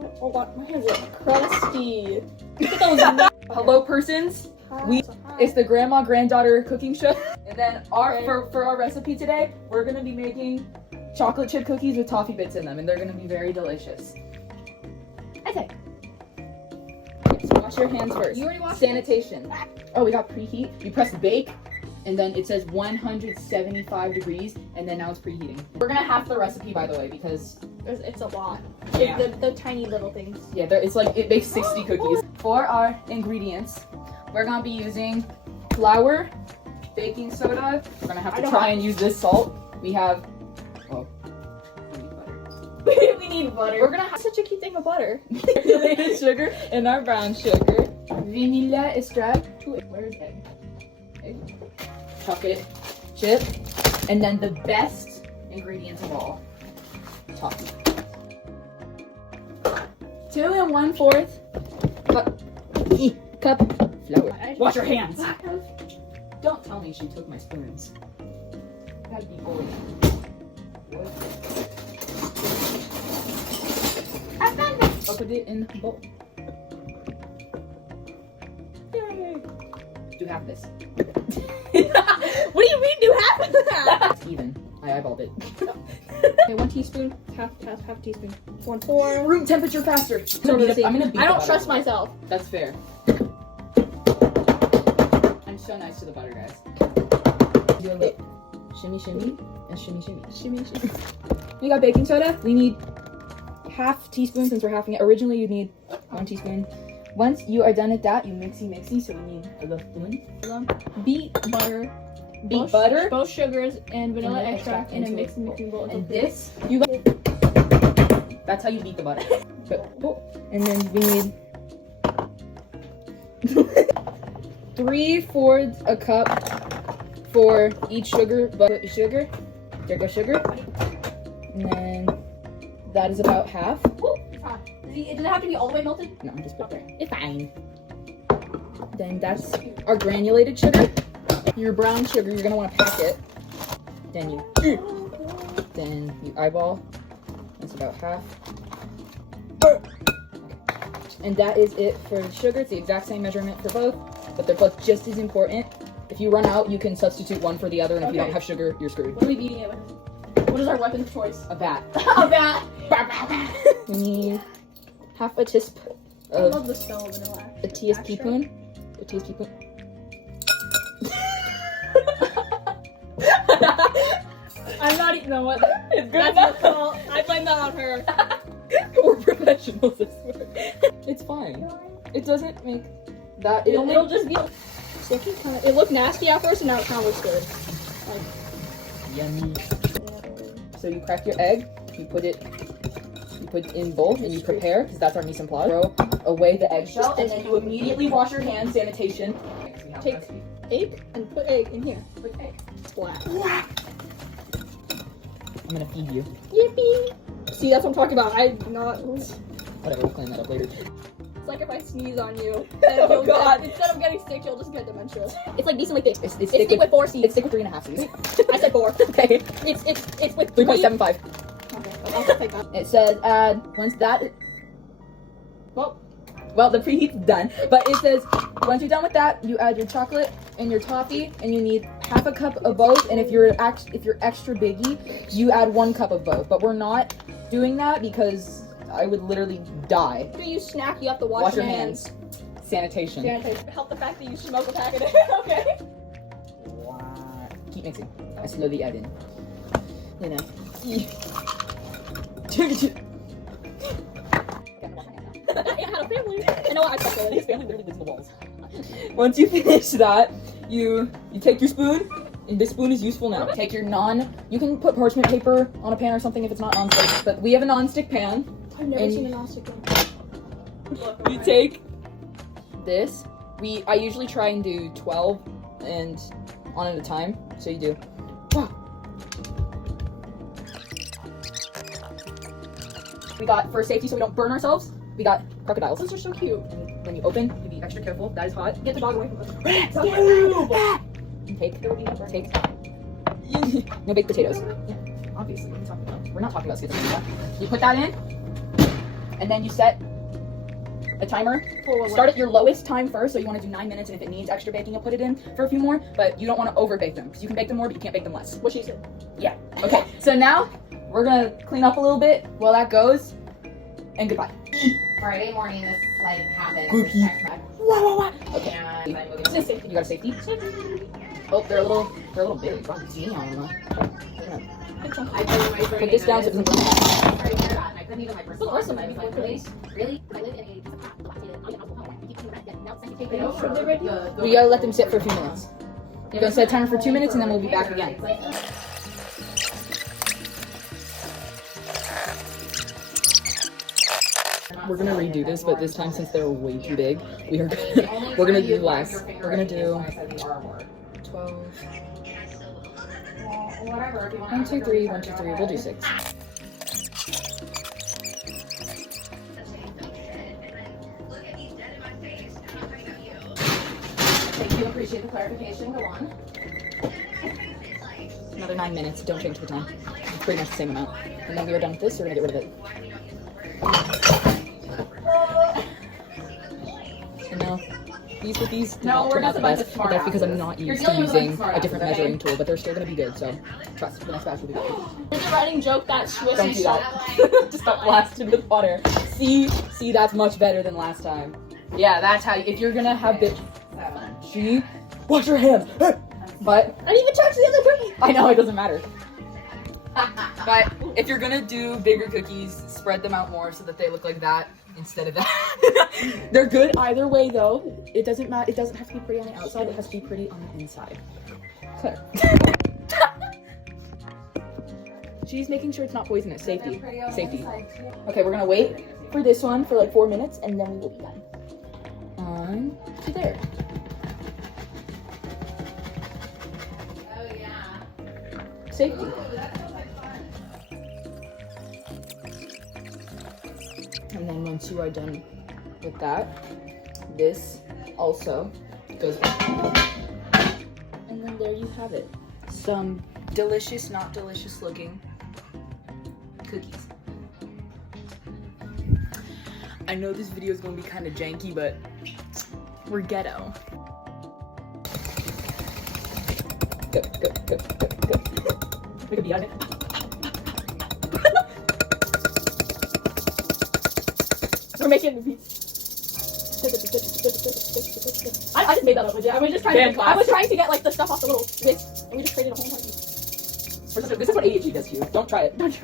Oh god, my hands are crusty. Look at those. Hello, persons. It's the grandma granddaughter cooking show. And then for our recipe today, we're gonna be making chocolate chip cookies with toffee bits in them, and they're gonna be very delicious. Okay. So wash your hands first. You already washed Sanitation. Oh, we got preheat. You press bake, and then it says 175 degrees, and then now it's preheating. We're gonna half the recipe, by the way, because it's a lot. Yeah. The tiny little things. yeah, it's like it makes 60 cookies. For our ingredients, we're gonna be using flour, baking soda. We're gonna have to try and use this salt. We have. Oh, we need butter. We need butter. We're gonna have Such a cute thing of butter. granulated sugar and our brown sugar. Vanilla extract. Where's egg? Egg. Chocolate chip, and then the best ingredients of all, toffee. 2 1/4 cup flour. Wash your hands. Don't tell me she took my spoons. Gotta be boring. I'll put it in the bowl. Yay! Do half this. What do you mean do half of that? It's even. I eyeballed it. Okay, 1 teaspoon, half teaspoon. 1/4. Room temperature faster. I'm gonna beat I don't the trust butter. myself. That's fair. I'm so nice to the butter, guys. Do a little shimmy, shimmy, and shimmy, shimmy. Shimmy, shimmy. We got baking soda. We need half teaspoon since we're halving it. Originally, you need 1 teaspoon. Once you are done with that, you mixy. So we need a little spoon. Beat butter. Beat butter. Both sugars and vanilla Vanilla extract in a mixing bowl. And this, you got. That's how you beat the butter. And then we need 3/4 a cup for each sugar. But sugar. There goes sugar. And then that is about half. Does it have to be all the way melted? No, just put there. It's fine. Then that's our granulated sugar. Your brown sugar, you're gonna want to pack it. Then you eyeball. That's about half. And that is it for the sugar. It's the exact same measurement for both, but they're both just as important. If you run out, you can substitute one for the other, and if you don't have sugar, you're screwed. What are we beating it with? What is our weapon of choice? A bat. A bat. We need half a teaspoon I love of the smell of vanilla. a TSP spoon. A TSP spoon. I'm not even know what. It's good That's enough. her fault. I blame that on her. We're professionals this way. It's fine. It doesn't make that. It'll just be sticky. It looked nasty at first, and now it kind of looks good. Yummy. So you crack your egg. You put it in bowl, and you prepare because that's our mise en place. Throw away the eggshell, and then you immediately wash your hands. Sanitation. Take egg and put egg in here. Put egg. Splat. I'm gonna feed you. Yippee! See, that's what I'm talking about. I'm not. Whatever. We'll clean that up later. It's like if I sneeze on you. Oh, God. Instead of getting sick, you'll just get dementia. It's like decently thick. It's It's thick with 4 It's seeds. thick with 3.5 seeds. I said 4. Okay. It's with 3.75. Okay, I'll just take that. It says add once that. Well, the preheat's done, but it says once you're done with that, you add your chocolate and your toffee, and you need half a cup of both. And if you're extra biggie, you add 1 cup of both. But we're not doing that because I would literally die. After you snack, you have to wash your hands. Sanitation. Help the fact that you smoke a packet. Okay. Keep mixing. I slowly add in. You know. I had a family. I know I suck at His family literally lives in the walls. Once you finish that, you take your spoon, and this spoon is useful now. Take your you can put parchment paper on a pan or something if it's not non-stick, but we have a non-stick pan. I've never seen a non-stick one. You take this. I usually try and do 12 and on at a time, so you do. We got, for safety so we don't burn ourselves, we got crocodiles. Those are so cute. When you open, you be extra careful. That is hot. Get the dog away from us. Take. No baked potatoes. Yeah, obviously. We're not talking about schizophrenia. You put that in. And then you set a timer. Start at your lowest time first, so you want to do 9 minutes, and if it needs extra baking, you'll put it in for a few more, but you don't want to over bake them, because you can bake them more, but you can't bake them less. What she said. Yeah. Okay, so now we're gonna clean up a little bit while that goes, and goodbye. Friday morning, this like happened. Cookie. Okay. And I'm moving. You got a safety? Oh, they're a little big. Wow, see on them. Put this down so it doesn't burn. I couldn't even like respond. awesome. I was like, really? I live in a We gotta let them sit for a few minutes. You're gonna set a timer for 2 minutes, and then we'll be back again. We're gonna redo this, but this time, since they're way too big, we're gonna do less. We're gonna do 12. Whatever. 1, 2, 3, 1, 2, 3. We'll do 6. Thank you. Appreciate the clarification. Go on. Another 9 minutes. Don't change the time. It's pretty much the same amount. And then we are done with this, so we're gonna get rid of it. And now, these with these do not turn out the best, but that's because I'm not used to using a different measuring tool, but they're still gonna be good, so trust, the next batch will be good. There's a running joke that Swiss Don't do that. Just stop blasting with water. See, that's much better than last time. Yeah, that's how, if you're gonna have the, see, wash your hands. But, I didn't even touch the other cookie. I know, it doesn't matter. But if you're gonna do bigger cookies, spread them out more so that they look like that instead of that. They're good either way though. It doesn't matter. It doesn't have to be pretty on the outside. It has to be pretty on the inside. Claire. She's making sure it's not poisonous. Safety. Safety. Okay, we're gonna wait for this one for like 4 minutes, and then we will be done. On to there. Oh yeah. Safety. And then once you are done with that, this also goes back. And then there you have it. Some delicious, not delicious looking cookies. I know this video is gonna be kind of janky, but we're ghetto. Go. Make a bee out of it. We're making the beats. I just made that up with you. I was just trying to get like the stuff off the little bits, and we just created a whole bunch. This is what AHG does to you. Don't try it. Don't